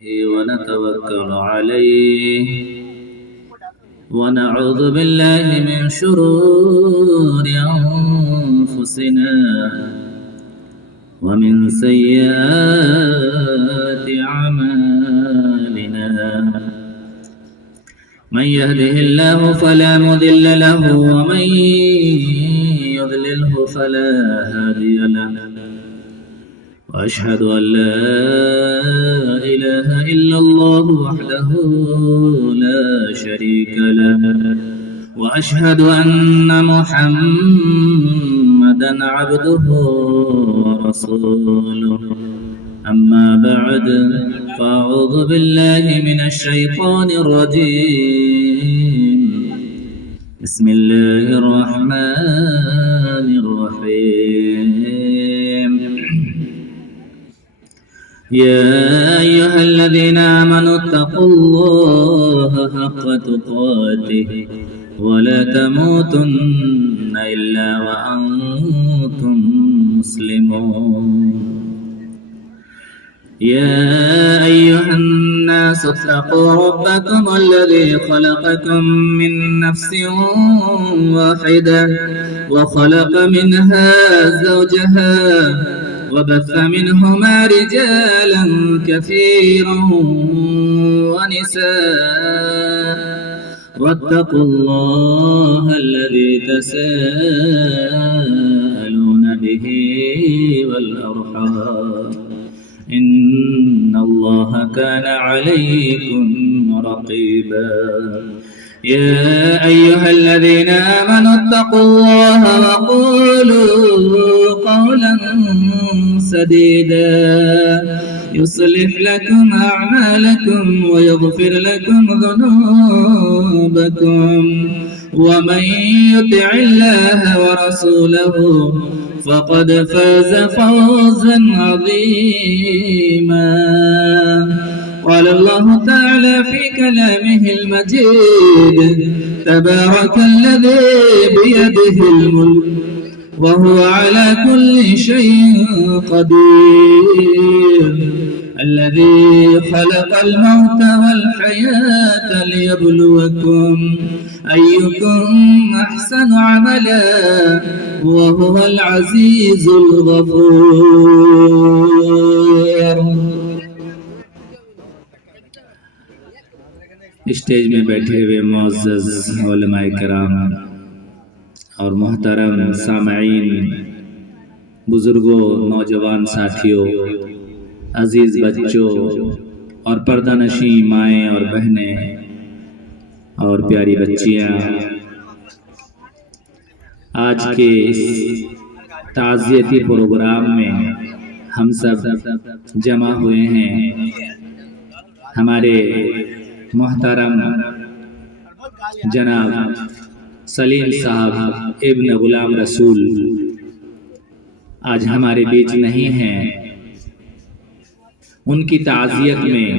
ونتوكل عليه ونعوذ بالله من شرور أنفسنا ومن سيئات أعمالنا من يهده الله فلا مضل له ومن يضلله فلا هادي له وأشهد أن لا إله إلا الله وحده لا شريك له وأشهد أن محمدًا عبده ورسوله أما بعد فأعوذ بالله من الشيطان الرجيم بسم الله الرحمن الرحيم يا أيها الذين آمنوا اتقوا الله حق تقاته ولا تموتن إلا وأنتم مسلمون يا أيها الناس اتقوا ربكم الذي خلقكم من نفس واحدة وخلق منها زوجها وبث منهما رجالا كثيرا ونساء واتقوا الله الذي تساءلون به والأرحام إن الله كان عليكم رقيبا يا أيها الذين آمنوا اتقوا الله وقولوا قولا سديدا يصلح لكم أعمالكم ويغفر لكم ذنوبكم ومن يطع الله ورسوله فقد فاز فوزا عظيما قال الله تعالى في كلامه المجيد تبارك الذي بيده الملك وهو على كل شيء قدير الذي خلق الموت والحياة ليبلوكم أيكم أحسن عملا وهو العزيز الغفور اسٹیج میں بیٹھے ہوئے معزز علماء کرام اور محترم سامعین، بزرگوں، نوجوان ساتھیوں، عزیز بچوں اور پردہ نشین مائیں اور بہنیں اور پیاری بچیاں، آج کے اس تعزیتی پروگرام میں ہم سب جمع ہوئے ہیں ہمارے محترم جناب سلیم صاحب ابن غلام رسول آج ہمارے بیچ نہیں ہیں۔ ان کی تعزیت میں،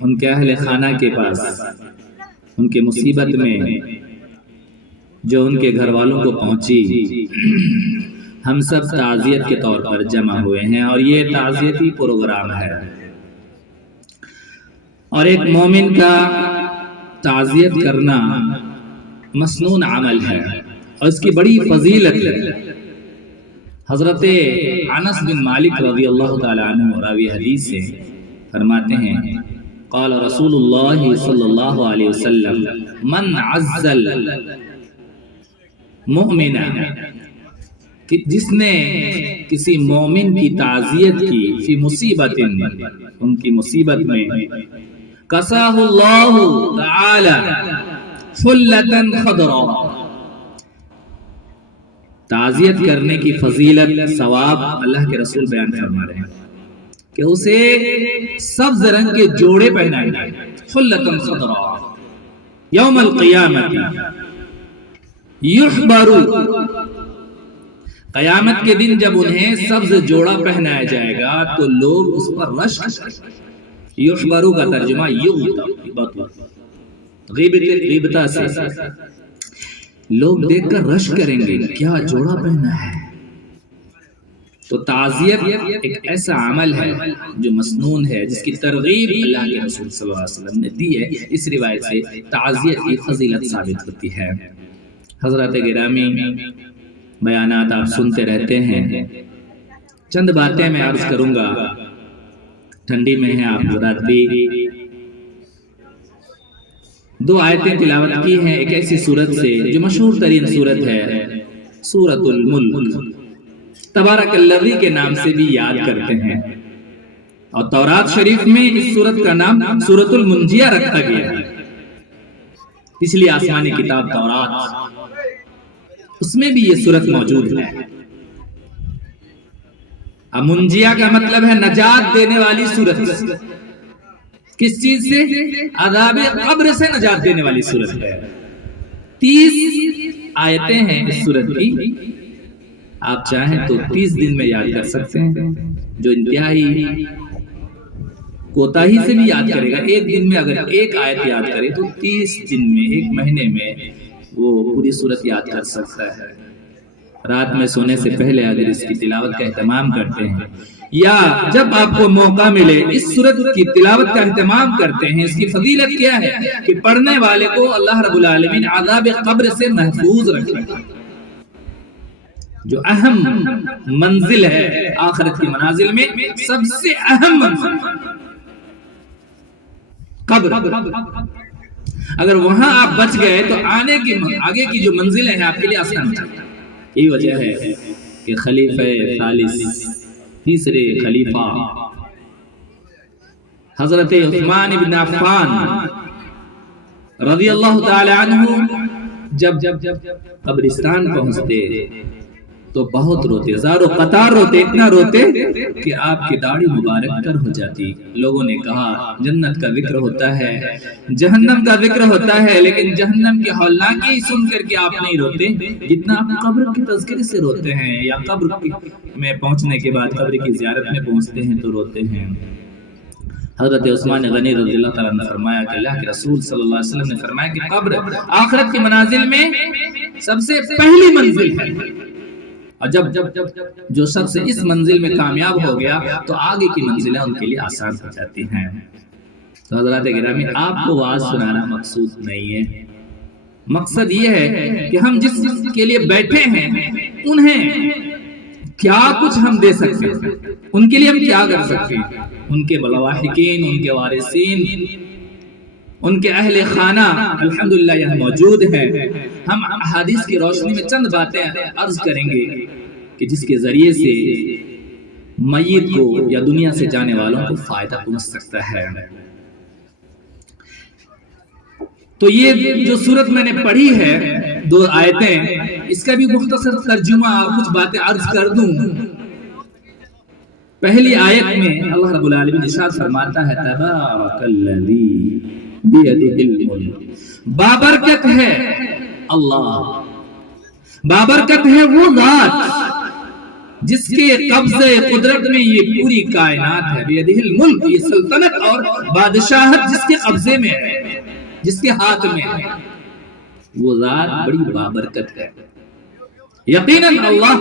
ان کے اہل خانہ کے پاس، ان کے مصیبت میں جو ان کے گھر والوں کو پہنچی، ہم سب تعزیت کے طور پر جمع ہوئے ہیں اور یہ تعزیتی پروگرام ہے۔ اور ایک مومن کا تعزیت کرنا مسنون عمل ہے اور اس کی بڑی فضیلت ہے۔ حضرت انس بن مالک رضی اللہ تعالی عنہ راوی حدیث سے فرماتے ہیں قال رسول اللہ صلی اللہ علیہ وسلم من عزل مؤمنا، جس نے کسی مومن کی تعزیت کی فی مصیبت، ان کی مصیبت میں، کساہ اللہ تعالی فلتن خضرا، تعزیت کرنے کی فضیلت، ثواب اللہ کے رسول بیان فرما رہے ہیں کہ اسے سبز رنگ کے جوڑے پہنائے جائیں، فلتن خضرا یوم القیامت یحبرو، قیامت کے دن جب انہیں سبز جوڑا پہنایا جائے گا تو لوگ اس پر رشک، یحبرو کا ترجمہ غیبتہ سے لوگ دیکھ کر رشک کریں گے، کیا جوڑا پہنا ہے۔ تو تعزیت ایک ایسا عمل ہے جو مسنون ہے، جس کی ترغیب اللہ کے رسول صلی اللہ علیہ وسلم نے دی ہے۔ اس روایت سے تعزیت کی فضیلت ثابت ہوتی ہے۔ حضرات گرامی، بیانات آپ سنتے رہتے ہیں، چند باتیں میں عرض کروں گا۔ ٹھنڈی میں ہیں آپ حضرات بھی، 2 آیتیں تلاوت کی ہیں ایک ایسی سورت سے جو مشہور ترین سورت ہے، سورۃ الملک، تبارک الذی کے نام سے بھی یاد کرتے ہیں، اور تورات شریف میں اس سورت کا نام سورۃ المنجیہ رکھا گیا ہے۔ پچھلی آسمانی کتاب تورات، اس میں بھی یہ سورت موجود ہے۔ منجیہ کا مطلب ہے نجات دینے والی سورت۔ کس چیز سے؟ عذاب قبر سے نجات دینے والی سورت ہے۔ 30 آیتیں ہیں اس سورت کی، آپ چاہیں تو 30 دن میں یاد کر سکتے ہیں۔ جو انتہائی کوتاہی سے بھی یاد کرے گا، ایک دن میں اگر ایک آیت یاد کرے تو 30 دن میں، ایک مہینے میں وہ پوری سورت یاد کر سکتا ہے۔ رات میں سونے سے پہلے اگر اس کی تلاوت کا اہتمام کرتے ہیں، یا جب آپ کو موقع ملے اس سورت کی تلاوت کا اہتمام کرتے ہیں، اس کی فضیلت کیا ہے کہ پڑھنے والے کو اللہ رب العالمین عذاب قبر سے محفوظ رکھے گا۔ جو اہم منزل ہے آخرت کی منازل میں، سب سے اہم منزل قبر، اگر وہاں آپ بچ گئے تو آگے کی جو منزلیں ہیں آپ کے لیے آسان ہے۔ یہی وجہ ہے کہ خلیفہ ثالث، تیسرے خلیفہ حضرت عثمان بن عفان رضی اللہ تعالی عنہ جب قبرستان پہنچتے تو بہت روتے، زارو قطار روتے، اتنا روتے کہ آپ کی داڑھی مبارک تر ہو جاتی۔ لوگوں نے کہا جنت کا ذکر ہوتا ہے، جہنم کا ذکر ہوتا ہے، لیکن جہنم کی ہولناکی سن کر کے آپ نہیں روتے جتنا آپ قبر کی تذکرے سے روتے ہیں، یا قبر میں پہنچنے کے بعد قبر کی زیارت میں پہنچتے ہیں تو روتے ہیں۔ حضرت عثمان غنی رضی اللہ تعالیٰ نے فرمایا کہ اللہ کے رسول صلی اللہ علیہ وسلم نے فرمایا کہ قبر آخرت کی منازل میں سب سے پہلی منزل ہے، اور جب جو شخص اس منزل میں کامیاب ہو گیا تو آگے کی منزلیں ان کے لیے آسان ہو جاتی ہیں۔ تو حضرات گرامی، آپ کو واعظ سنانا مقصود نہیں ہے، مقصد یہ ہے کہ ہم جس کے لیے بیٹھے ہیں انہیں کیا کچھ ہم دے سکتے ہیں، ان کے لیے ہم کیا کر سکتے ہیں، ان کے ملواحقین، ان کے وارثین، ان کے اہل خانہ الحمدللہ یہاں موجود ہے۔ ہم احادیث کی روشنی میں چند باتیں عرض کریں گے کہ جس کے ذریعے سے میت کو یا دنیا سے جانے والوں کو فائدہ پہنچ سکتا ہے۔ تو یہ جو سورت میں نے پڑھی ہے 2 آیتیں، اس کا بھی مختصر ترجمہ کچھ باتیں عرض کر دوں۔ پہلی آیت میں اللہ رب العالمین ارشاد فرماتا ہے تبارک الذی بیدہ الملک، بابرکت ہے اللہ، بابرکت ہے وہ ذات جس کے قبضے قدرت میں یہ پوری کائنات ہے۔ بیدہ الملک، یہ سلطنت اور بادشاہت جس کے قبضے میں ہے، جس کے ہاتھ میں ہے، وہ ذات بڑی بابرکت ہے۔ یقیناً اللہ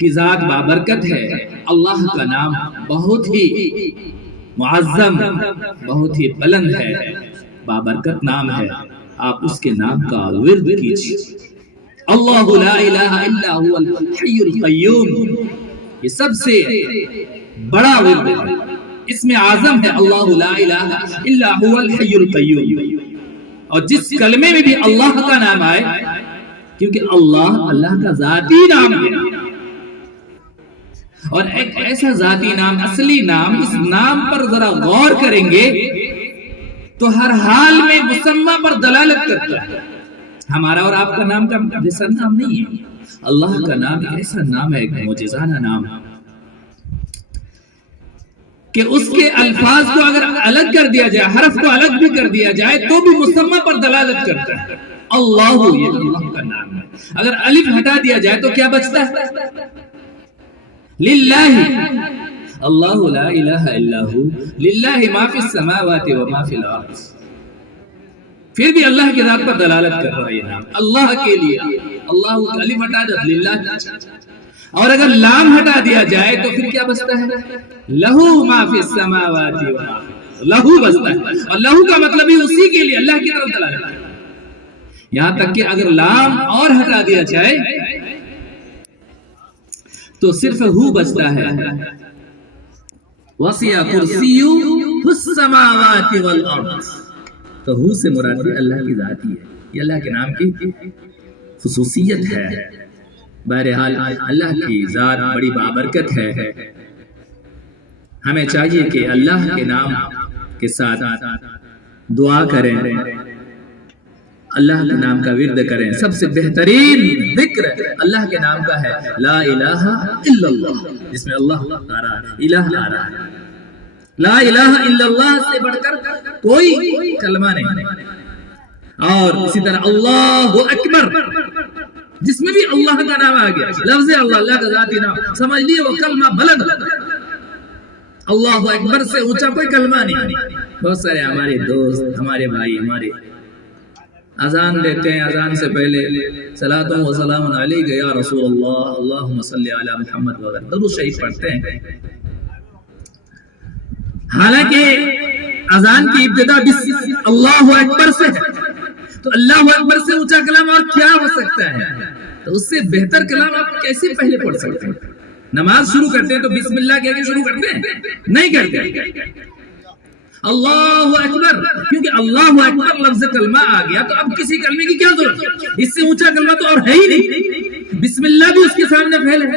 کی ذات بابرکت ہے۔ اللہ کا نام بہت ہی معظم، بہت ہی بلند ہے، بابرکت نام ہے۔ آپ اس کے نام کا ورد کیجئے۔ اللہ لا الہ الا هو الحی القیوم، یہ سب سے بڑا ورد ہے، اس میں اعظم ہے اللہ لا الہ الا هو الحی القیوم۔ اور جس کلمے میں بھی اللہ کا نام آئے، کیونکہ اللہ کا ذاتی نام ہے، اور ایک ایسا ذاتی نام، اصلی نام، اس نام پر ذرا غور کریں گے تو ہر حال میں مسمى پر دلالت کرتا ہے۔ ہمارا اور آپ کا نام کا جیسا نام نہیں ہے، اللہ کا نام ایک ایسا نام ہے، ایک معجزانہ نام، کہ اس کے الفاظ کو اگر الگ کر دیا جائے، حرف کو الگ بھی کر دیا جائے تو بھی مسمى پر دلالت کرتا ہے۔ اللہ، یہ اللہ کا نام ہے۔ اگر الف ہٹا دیا جائے تو کیا بچتا ہے؟ للہ، اللہ لا الہ الا ہو، للہ ما فی السماوات و ما فی الارض، پھر بھی اللہ کی ذات پر دلالت کر رہا ہے یہ نام، اللہ کے لیے۔ اللہ کا الف ہٹا دو للہ، اور اگر لام ہٹا دیا جائے تو پھر کیا بچتا ہے؟ لہو ما فی السماوات و ما، لہو بچتا ہے، اور لہو کا مطلب ہی اسی کے لیے اللہ کی طرف دلالت ہے۔ یہاں تک کہ اگر لام اور ہٹا دیا جائے تو صرف ہو بچتا ہے، وسع کرسیہ السماوات والارض، تو ہو سے مراد اللہ کی ذات ہی ہے، یہ اللہ کے نام کی خصوصیت ہے۔ بہرحال اللہ کی ذات بڑی بابرکت ہے، ہمیں چاہیے کہ اللہ کے نام کے ساتھ دعا کریں، اللہ کے نام کا ورد کریں۔ سب سے بہترین ذکر اللہ کے نام کا ہے لا الہ الا اللہ، جس میں اللہ آ رہا ہے، الہ آ رہا ہے۔ لا الہ الا اللہ سے بڑھ کر کوئی کلمہ نہیں۔ اور اسی طرح اللہ اکبر، جس میں بھی اللہ کا نام آ گیا، لفظ اللہ، اللہ کا ذاتی نام، سمجھ لیے وہ کلمہ بلند۔ اللہ اکبر سے اونچا کوئی کلمہ نہیں۔ بہت سارے ہمارے دوست، ہمارے بھائی، ہمارے اذان دیتے ہیں، اذان سے پہلے صلاۃ و سلام علیک یا رسول اللہ، اللہم صلی علی محمد وغیرہ درود شریف پڑھتے ہیں۔ حالانکہ اذان کی ابتدا اللہ اکبر سے ہے، تو اللہ اکبر سے اونچا کلام اور کیا ہو سکتا ہے؟ تو اس سے بہتر کلام آپ کیسے پہلے پڑھ سکتے ہیں؟ نماز شروع کرتے ہیں تو بسم اللہ کہہ کے شروع کرتے ہیں؟ نہیں کرتے۔ اللہ اکبر، کیونکہ اللہ اکبر لفظ کلمہ آ گیا تو اب کسی کلمے کی کیا ضرورت ہے؟ اس سے اونچا کلمہ تو اور ہے ہی نہیں، بسم اللہ بھی اس کے سامنے پھیل ہے۔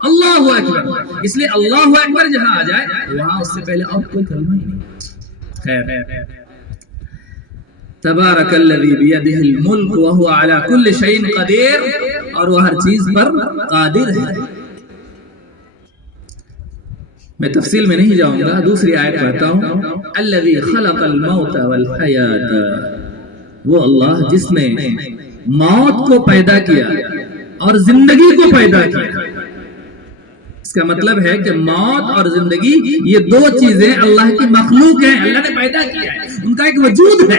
اللہ اکبر، اس لیے اللہ اکبر جہاں آ جائے وہاں اس سے پہلے اور کوئی کلمہ نہیں۔ خیر، تبارک الذی بیدہ الملک وہو علی کل شیء قدیر، اور وہ ہر چیز پر قادر ہے۔ میں تفصیل میں نہیں جاؤں گا، دوسری آیت پڑھتا ہوں۔ الذی خلق الموت والحیات، وہ اللہ جس نے موت کو پیدا کیا اور زندگی کو پیدا کیا۔ اس کا مطلب ہے کہ موت اور زندگی یہ دو چیزیں اللہ کی مخلوق ہیں، اللہ نے پیدا کیا ہے، ان کا ایک وجود ہے۔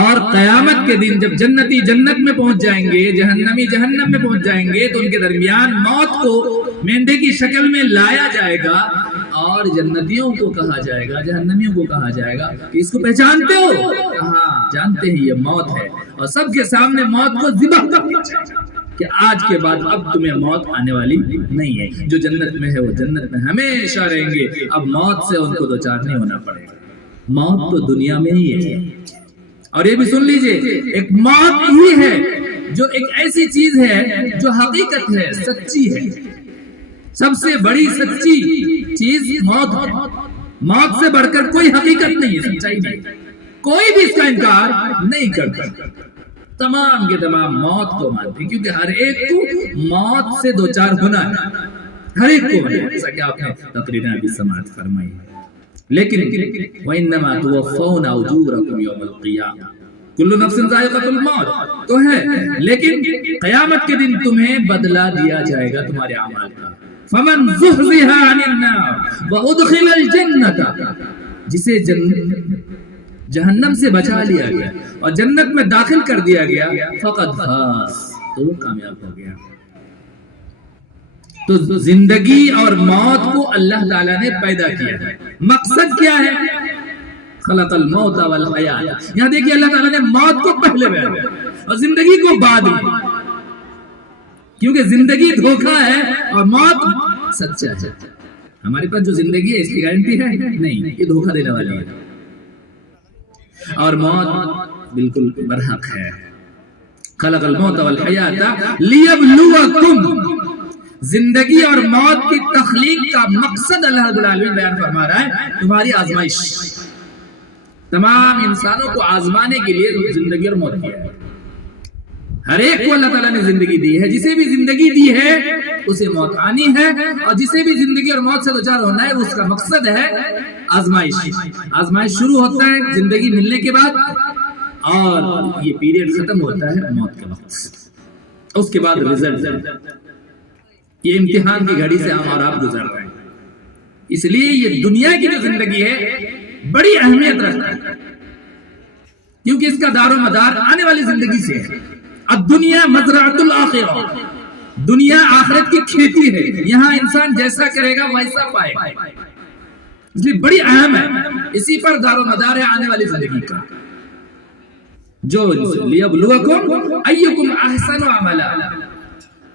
اور قیامت کے دن جب جنتی جنت میں پہنچ جائیں گے، جہنمی جہنم میں پہنچ جائیں گے، تو ان کے درمیان موت کو مینڈے کی شکل میں لایا جائے گا، اور جنتیوں کو کہا جائے گا، جہنمیوں کو کہا جائے گا کہ اس کو پہچانتے ہو؟ ہاں جانتے ہیں، یہ موت ہے۔ اور سب کے سامنے موت کو ذبح کر دیا کہ آج کے بعد اب تمہیں موت آنے والی نہیں ہے، جو جنت میں ہے وہ جنت میں ہمیشہ رہیں گے، اب موت سے ان کو دوچار نہیں ہونا پڑے گا۔ موت تو دنیا میں ہی ہے، اور یہ بھی سن لیجئے، ایک موت ہی ہے جو ایک ایسی چیز ہے جو حقیقت ہے، سچی ہے۔ سب سے بڑی سچی چیز موت ہے، موت سے بڑھ کر کوئی حقیقت نہیں ہے، سچائی نہیں، کوئی بھی اس کا انکار نہیں کرتا۔ تمام کے تمام موت کو مانتے ہیں، کیونکہ ہر ایک کو موت سے دوچار ہونا ہے، ہر ایک کو ہونا ہے، جیسا کہ آپ نے تقریر ابھی سماعت فرمائی۔ لیکن وَإِنَّمَا تُوَفَّوْنَ أُجُورَكُمْ يَوْمَ الْقِيَامَةِ، كُلُّ نَفْسٍ ذَائِقَةُ الْمَوْتِ تو ہے، لیکن قیامت کے دن تمہیں بدلہ دیا جائے گا تمہارے اعمال کا۔ فَمَنْ زُحْزِحَ عَنِ النَّارِ وَأُدْخِلَ الْجَنَّةَ، جسے جہنم سے بچا لیا گیا اور جنت میں داخل کر دیا گیا، فقد فاز، تو وہ کامیاب ہو گیا۔ تو زندگی اور موت کو اللہ تعالیٰ نے پیدا کیا ہے۔ مقصد کیا ہے؟ خلق الموت والحیات، یہاں دیکھیے اللہ تعالیٰ نے موت کو پہلے بیان کیا اور زندگی کو بعد میں، کیونکہ زندگی دھوکہ ہے اور موت سچا ہے۔ ہمارے پاس جو زندگی ہے اس کی گارنٹی ہے نہیں، یہ دھوکہ دینے والی ہے، اور موت بالکل برحق ہے۔ خلق الموت والحیات لیبلوکم، زندگی اور موت کی تخلیق کا مقصد اللہ رب العالمین بیان فرما رہا ہے، تمہاری آزمائش، تمام انسانوں کو آزمانے کے لیے زندگی اور موت کیا ہے۔ ہر ایک کو اللہ تعالیٰ نے زندگی دی ہے، جسے بھی زندگی دی ہے اسے موت آنی ہے، اور جسے بھی زندگی اور موت سے دوچار ہونا ہے اس کا مقصد ہے آزمائش۔ آزمائش شروع ہوتا ہے زندگی ملنے کے بعد، اور یہ پیریڈ ختم ہوتا ہے موت کے وقت، اس کے بعد رزلٹ۔ یہ امتحان کی گھڑی سے ہم اور آپ گزر رہے ہیں، اس لیے یہ دنیا کی جو زندگی ہے بڑی اہمیت رکھتا ہے۔ کیونکہ اس کا دار و مدار آنے والی زندگی سے ہے. الدنیا مزرعۃ الآخرہ، دنیا آخرت کی کھیتی ہے، یہاں انسان جیسا کرے گا ویسا پائے گا، اس لیے بڑی اہم ہے، اسی پر دار و مدار ہے آنے والی زندگی کا. جو لیبلوکم ایکم احسن عملا،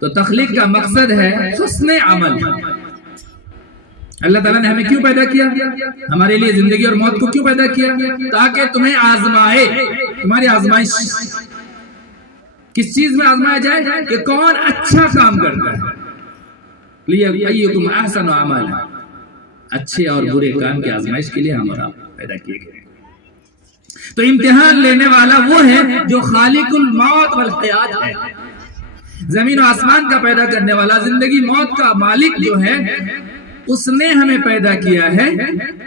تو تخلیق کا مقصد ہے حسن عمل. اللہ تعالیٰ نے ہمیں کیوں پیدا کیا؟ ہمارے لیے زندگی اور موت کو کیوں پیدا کیا؟ تاکہ تمہیں آزمائے، تمہاری آزمائش کس چیز میں آزمایا جائے کہ کون اچھا کام کرتا ہے. لیبلوکم احسن عملا، اچھے اور برے کام کی آزمائش کے لیے ہمارا پیدا کیے گئے. تو امتحان لینے والا وہ ہے جو خالق الموت والحیات ہے، زمین و آسمان کا پیدا کرنے والا، زندگی موت کا مالک جو ہے، اس نے ہمیں پیدا کیا ہے.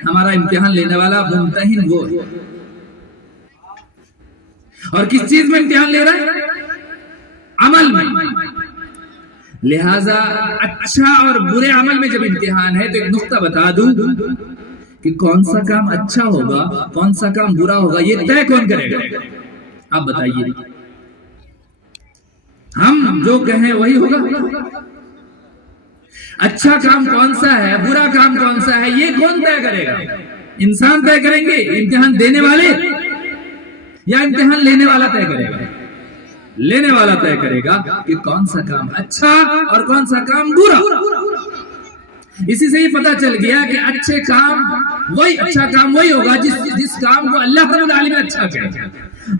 ہمارا امتحان لینے والا ممتحن وہ ہے. اور کس چیز میں امتحان لے رہا ہے؟ عمل میں. لہذا اچھا اور برے عمل میں جب امتحان ہے تو ایک نقطہ بتا دوں کہ کون سا کام اچھا ہوگا کون سا کام برا ہوگا یہ طے کون کرے گا؟ آپ بتائیے. ہم جو کہیں وہی ہوگا. اچھا کام کون سا ہے برا کام کون سا ہے یہ کون طے کرے گا؟ انسان طے کریں گے، امتحان دینے والے، یا امتحان لینے والا طے کرے گا؟ لینے والا طے کرے گا کہ کون سا کام اچھا اور کون سا کام برا. اسی سے ہی پتا چل گیا کہ اچھا کام وہی ہوگا جس کام کو اللہ رب العالمین اچھا کہے،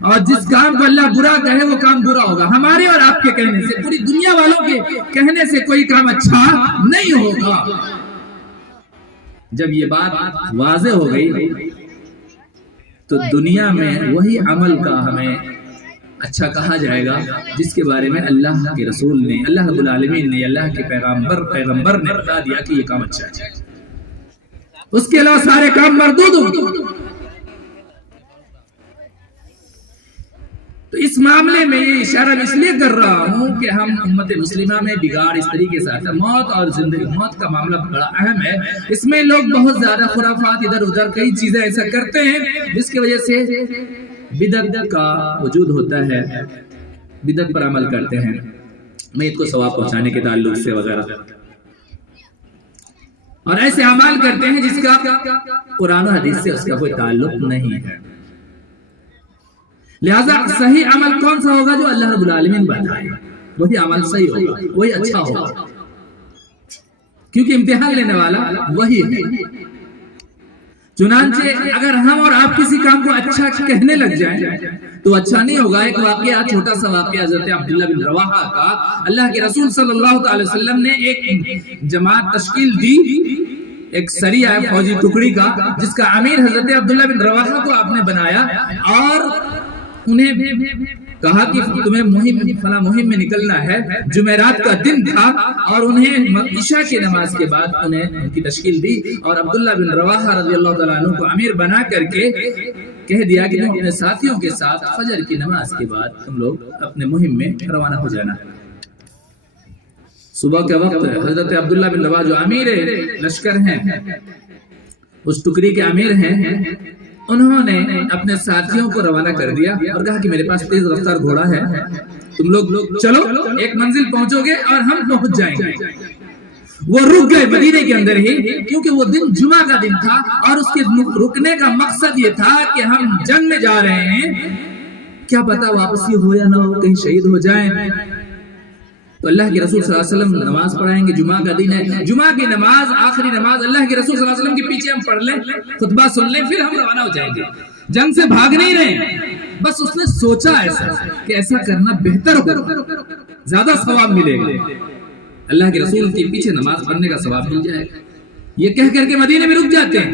اور جس کام کو اللہ برا کہے وہ کام برا ہوگا. ہمارے اور آپ کے کہنے سے، پوری دنیا والوں کے کہنے سے کوئی کام اچھا نہیں ہوگا. جب یہ بات واضح ہو گئی تو دنیا میں وہی عمل کا ہمیں اچھا کہا جائے گا جس کے بارے میں اللہ کے رسول نے، اللہ رب العالمین نے، اللہ کے پیغمبر نے بتا دیا کہ یہ کام اچھا ہے. اس کے علاوہ سارے کام مردود ہوں. تو اس معاملے میں یہ اشارہ اس لیے کر رہا ہوں کہ ہم امت مسلمہ میں بگاڑ اس طریقے سے آتا ہے. موت اور زندگی، موت کا معاملہ بڑا اہم ہے. اس میں لوگ بہت زیادہ خرافات ادھر ادھر کئی چیزیں ایسا کرتے ہیں جس کی وجہ سے بدعت کا وجود ہوتا ہے، بدعت پر عمل کرتے ہیں، میت کو ثواب پہنچانے کے تعلق سے وغیرہ، اور ایسے اعمال کرتے ہیں جس کا قرآن و حدیث سے اس کا کوئی تعلق نہیں ہے. لہذا صحیح عمل کون سا ہوگا؟ جو اللہ رب العالمین بتائے وہی عمل صحیح ہوگا، وہی اچھا ہوگا، کیونکہ امتحان لینے والا وہی ہے. چنانچہ اگر ہم اور آپ کسی کام کو اچھا کہنے لگ جائیں تو اچھا نہیں ہوگا. ایک واقعہ، چھوٹا سا واقعہ حضرت عبداللہ بن رواحہ کا. اللہ کے رسول صلی اللہ علیہ وسلم نے ایک جماعت تشکیل دی، ایک سریہ ہے فوجی ٹکڑی کا، جس کا امیر حضرت عبداللہ بن رواحہ کو آپ نے بنایا، اور انہیں کہا کہ تمہیں فلاں مہم میں نکلنا ہے. جمعرات کا دن تھا اور انہیں عشاء کی نماز کے بعد انہیں ان کی تشکیل دی، اور عبداللہ بن رواحہ رضی اللہ تعالیٰ عنہ کو امیر بنا کر کے کہہ دیا کہ تم اپنے ساتھیوں کے ساتھ فجر کی نماز کے بعد تم لوگ اپنے مہم میں روانہ ہو جانا. صبح کے وقت حضرت عبداللہ بن رواحہ جو امیر لشکر ہیں، اس ٹکڑی کے امیر ہیں، انہوں نے اپنے ساتھیوں کو روانہ کر دیا اور کہا کہ میرے پاس تیز رفتار گھوڑا ہے، تم لوگ چلو، ایک منزل پہنچو گے اور ہم پہنچ جائیں گے. وہ رک گئے مدینے کے اندر ہی، کیونکہ وہ دن جمعہ کا دن تھا اور اس کے رکنے کا مقصد یہ تھا کہ ہم جنگ میں جا رہے ہیں، کیا پتا واپسی ہو یا نہ ہو، کہیں شہید ہو جائیں. تو اللہ کے رسول صلی اللہ علیہ وسلم نماز پڑھائیں گے، جمعہ کا دن ہے، جمعہ کی نماز، آخری نماز اللہ کے رسول صلی اللہ علیہ وسلم کے پیچھے ہم پڑھ لیں، خطبہ سن لیں، پھر ہم روانہ ہو جائیں گے. جنگ سے بھاگ نہیں رہے، بس اس نے سوچا ایسا کہ ایسا کرنا بہتر ہو، زیادہ ثواب ملے گا، اللہ کے رسول کے پیچھے نماز پڑھنے کا ثواب مل جائے گا. یہ کہہ کر کے مدینے میں رک جاتے ہیں.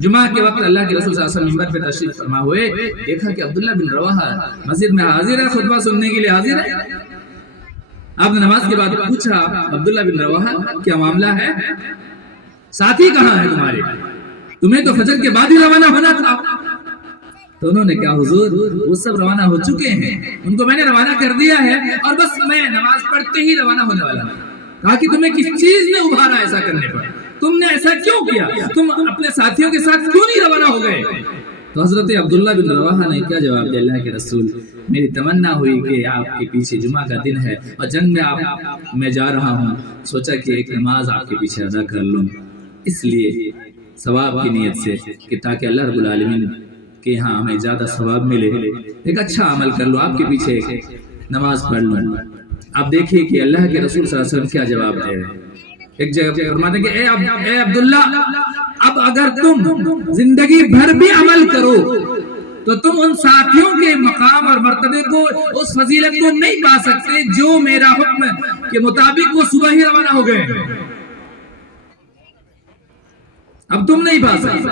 جمعہ کے وقت اللہ کے رسول صلی اللہ علیہ وسلم منبر پہ تشریف فرما ہوئے، دیکھا کہ عبداللہ بن رواحہ مسجد میں حاضر ہے، خطبہ سننے کے لیے حاضر ہے. آپ نے نماز کے بعد پوچھا، عبداللہ بن رواحہ کیا معاملہ ہے؟ ساتھی کہاں ہے تمہارے؟ تمہیں تو فجر کے بعد ہی روانہ ہونا تھا. تو انہوں نے کہا حضور وہ سب روانہ ہو چکے ہیں، ان کو میں نے روانہ کر دیا ہے اور بس میں نماز پڑھتے ہی روانہ ہونے والا ہوں. کہا کہ تمہیں کس چیز نے ابھارا ایسا کرنے پر؟ تم نے ایسا کیوں کیا؟ تم اپنے ساتھیوں کے ساتھ کیوں نہیں روانہ ہو گئے؟ تو حضرت عبداللہ بن رواحہ نے کیا جواب دیا؟ اللہ کے رسول، میری تمنا ہوئی کہ آپ کے پیچھے جمعہ کا دن ہے اور جنگ میں میں جا رہا ہوں، سوچا کہ ایک نماز آپ کے پیچھے ادا کر لوں، اس لیے ثواب کی نیت سے کہ تاکہ اللہ رب العالمین کہ یہاں ہمیں زیادہ ثواب ملے، ایک اچھا عمل کر لوں، آپ کے پیچھے ایک نماز پڑھ لوں۔ آپ دیکھیے کہ اللہ کے رسول صلی اللہ علیہ وسلم کیا جواب دے رہے ہیں۔ ایک جگہ پہ فرماتے ہیں کہ اے عبداللہ، اب اگر تم زندگی بھر بھی عمل کرو تو تم ان ساتھیوں کے مقام اور مرتبے کو، اس فضیلت کو نہیں پا سکتے جو میرا حکم کے مطابق وہ صبح ہی روانہ ہو گئے، اب تم نہیں پا سکتے،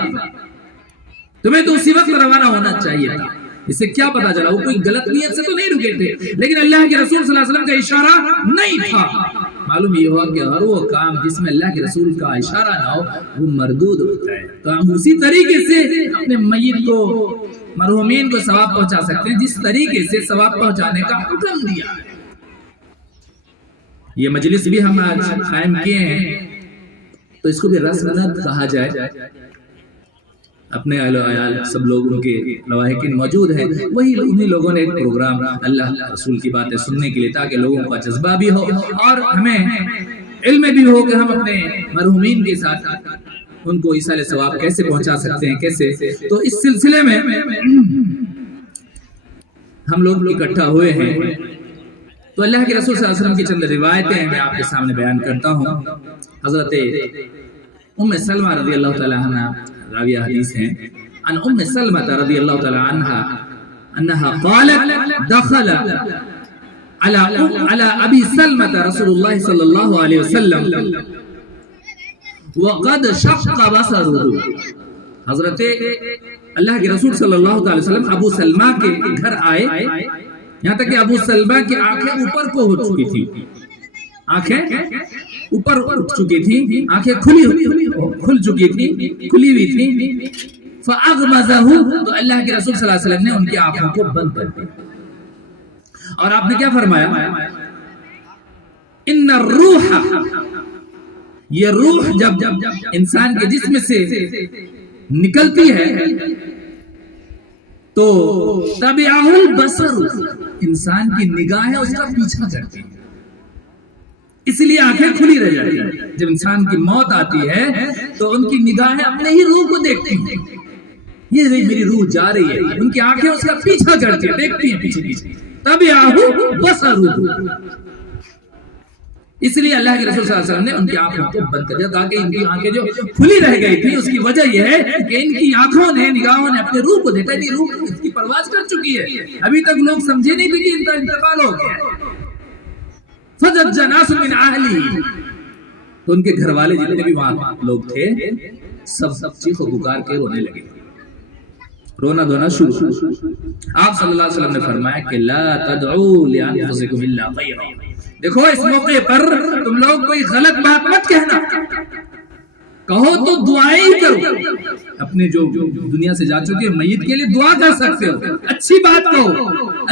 تمہیں تو اسی وقت روانہ ہونا چاہیے تھا۔ اس سے کیا پتا چلا؟ وہ کوئی غلط نیت سے تو نہیں رکے تھے، لیکن اللہ کے رسول صلی اللہ علیہ وسلم کا اشارہ نہیں تھا۔ معلوم یہ ہوا کہ ہر وہ کام جس میں اللہ کے رسول کا اشارہ نہ ہو وہ مردود ہوتا ہے۔ تو ہم اسی طریقے سے اپنے میت کو، مرحومین کو ثواب پہنچا سکتے ہیں جس طریقے سے ثواب پہنچانے کا حکم دیا ہے۔ یہ مجلس بھی ہم آج قائم کیے ہیں تو اس کو بھی رسمنت کہا جائے، اپنے اہل و عیال سب لوگوں کے لواحقین موجود ہیں، وہی انہی لوگوں نے ایک پروگرام اللہ رسول کی باتیں سننے کے لیے تاکہ لوگوں کا جذبہ بھی ہو اور ہمیں علم بھی ہو کہ ہم اپنے مرحومین کے ساتھ ان کو ایصال ثواب کیسے پہنچا سکتے ہیں، کیسے۔ تو اس سلسلے میں ہم لوگ اکٹھا ہوئے ہیں تو اللہ کے رسول صلی اللہ علیہ وسلم کی چند روایتیں میں آپ کے سامنے بیان کرتا ہوں۔ حضرت ام سلمہ رضی اللہ تعالی عنہ راویہ حدیث ہیں، ان ام سلمہ رضی اللہ تعالی عنہ انہا قالت دخل على ابی سلمہ رسول اللہ صلی اللہ علیہ وسلم وقد شق بصره۔ حضرت اللہ کے رسول صلی اللہ علیہ وسلم ابو سلمہ کے گھر آئے، یہاں تک کہ ابو سلمہ کی آنکھیں اوپر کو ہو چکی تھی، آنکھیں اوپر اٹھ چکی تھی، آنکھیں کھل چکی تھی، کھلی ہوئی تھی۔ فَأَغْمَزَهُ، تو اللہ کے رسول صلی اللہ علیہ وسلم نے ان کی آنکھوں کو بند کر دیا اور آپ نے کیا فرمایا؟ ان الروح، یہ روح جب انسان کے جسم سے نکلتی ہے تو تَبِعَهُ الْبَصَرُ، انسان کی نگاہیں اس کا پیچھا کرتی ہیں، اس لیے آنکھیں کھلی رہ جاتی ہیں۔ جب انسان کی موت آتی ہے تو ان کی نگاہیں اپنے ہی روح کو دیکھتی ہیں، یہ میری روح جا رہی ہے، ان کی آنکھیں اس کا پیچھا کرتی ہیں، دیکھتی ہیں پیچھے پیچھے۔ تَبِعَهُ بَصَرُهُ، اس لیے اللہ کے رسول صلی اللہ علیہ وسلم نے ان کی آنکھوں کو بند کر دیا تاکہ ان کی آنکھیں جو کھلی رہ گئی تھی اس کی وجہ یہ ہے کہ ان کی آنکھوں نے، نگاہوں نے اپنے روح کو دیکھا، نہیں روح اس کی پرواز کر چکی ہے، ابھی تک لوگ سمجھے نہیں تھے کہ ان کا انتقال ہو گیا۔ فَزَجَّ نَاسٌ مِّنْ أَهْلِهِ، تو ان کے گھر والے جتنے بھی وہاں لوگ تھے سب چیخ و پکار کے رونے لگے، رونا دھونا شروع۔ آپ صلی اللہ علیہ وسلم نے فرمایا کہ لا تدعوا لأنفسكم إلا خيرا، دیکھو اس موقع پر تم لوگ کوئی غلط بات مت کہنا، کہو تو دعائیں ہی کرو، اپنے جو دنیا سے جا چکے میت کے لیے دعا کر سکتے ہو، اچھی بات کہو،